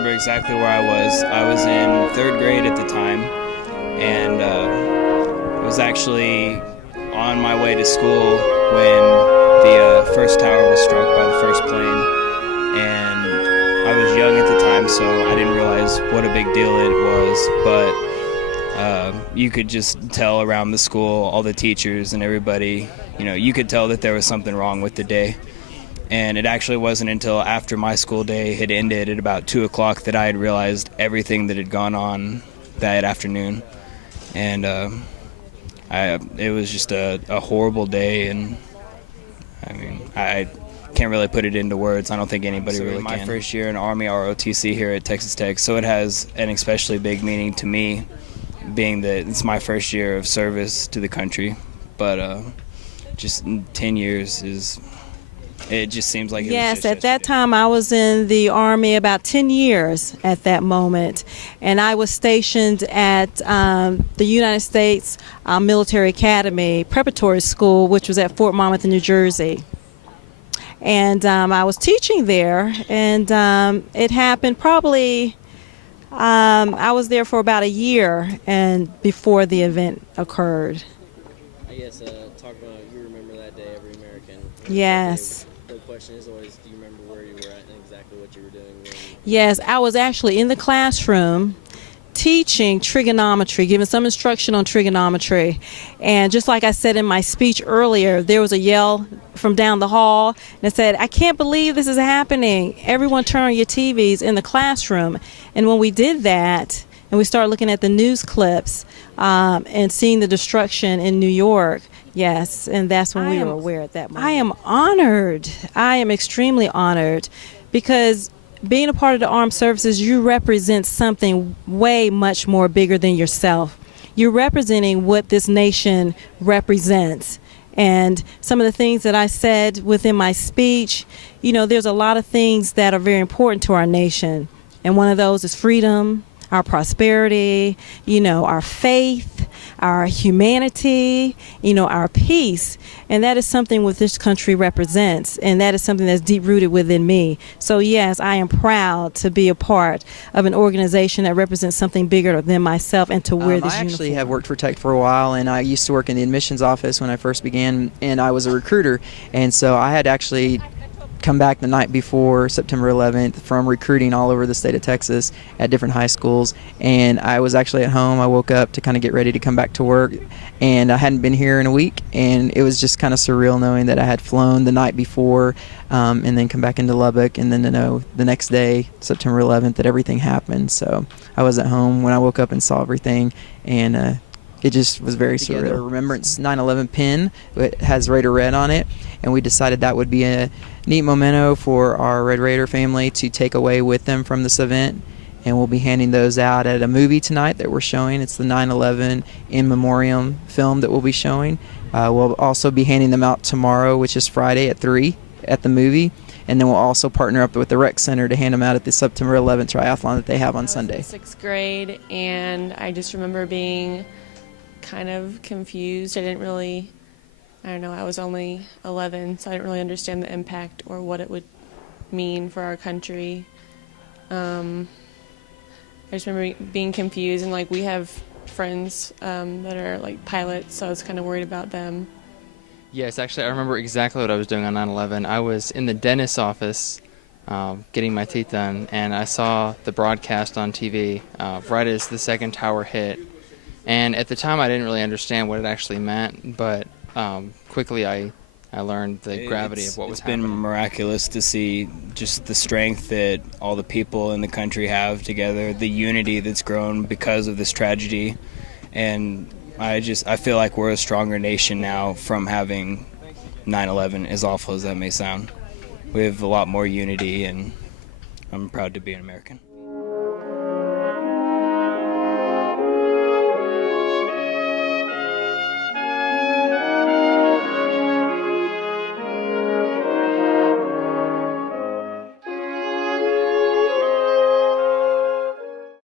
remember exactly where I was. I was in third grade at the time, and I was actually on my way to school when the first tower was struck by the first plane. And I was young at the time, so I didn't realize what a big deal it was. But you could just tell around the school, all the teachers and everybody, you could tell that there was something wrong with the day. And it actually wasn't until after my school day had ended at about 2 o'clock that I had realized everything that had gone on that afternoon. And it was just a horrible day, and I can't really put it into words. I don't think anybody really can. My first year in Army ROTC here at Texas Tech, so it has an especially big meaning to me, being that it's my first year of service to the country. But just 10 years it just seems like it was Yes, just at that yesterday. time I was in the Army about 10 years at that moment, and I was stationed at the United States Military Academy Preparatory School, which was at Fort Monmouth, New Jersey. And I was teaching there, and it happened probably, I was there for about a year and before the event occurred. I guess talk about, you remember that day, every American. Yes. The question is always, do you remember where you were at and exactly what you were doing? Yes, I was actually in the classroom teaching trigonometry, giving some instruction on trigonometry. And just like I said in my speech earlier, there was a yell from down the hall, and it said, "I can't believe this is happening. Everyone turn on your TVs in the classroom." And when we did that, and we started looking at the news clips and seeing the destruction in New York, yes, and that's when we were aware at that moment. I am honored. I am extremely honored, because being a part of the armed services, you represent something way much more bigger than yourself. You're representing what this nation represents. And some of the things that I said within my speech, there's a lot of things that are very important to our nation. And one of those is freedom, our prosperity, our faith, our humanity, our peace. And that is something what this country represents. And that is something that's deep-rooted within me. So, yes, I am proud to be a part of an organization that represents something bigger than myself and to wear this uniform. I actually have worked for Tech for a while, and I used to work in the admissions office when I first began, and I was a recruiter. And so I had actually come back the night before September 11th from recruiting all over the state of Texas at different high schools, and I was actually at home. I woke up to kind of get ready to come back to work, and I hadn't been here in a week, and it was just kind of surreal knowing that I had flown the night before and then come back into Lubbock, and then to know the next day, September 11th, that everything happened. So I was at home when I woke up and saw everything, and it just was very surreal. A Remembrance 9/11 pin. It has Raider Red on it, and we decided that would be a neat memento for our Red Raider family to take away with them from this event. And we'll be handing those out at a movie tonight that we're showing. It's the 9/11 In Memoriam film that we'll be showing. We'll also be handing them out tomorrow, which is Friday at 3 at the movie. And then we'll also partner up with the rec center to hand them out at the September 11th triathlon that they have on Sunday. I was in 6th grade, and I just remember being kind of confused. I was only 11, so I didn't really understand the impact or what it would mean for our country. I just remember being confused, and we have friends that are pilots, so I was kind of worried about them. Yes, actually I remember exactly what I was doing on 9/11. I was in the dentist's office getting my teeth done, and I saw the broadcast on TV right as the second tower hit. And at the time, I didn't really understand what it actually meant, but quickly I learned the gravity of what was happening. It's been miraculous to see just the strength that all the people in the country have together, the unity that's grown because of this tragedy. And I feel like we're a stronger nation now from having 9/11, as awful as that may sound. We have a lot more unity, and I'm proud to be an American.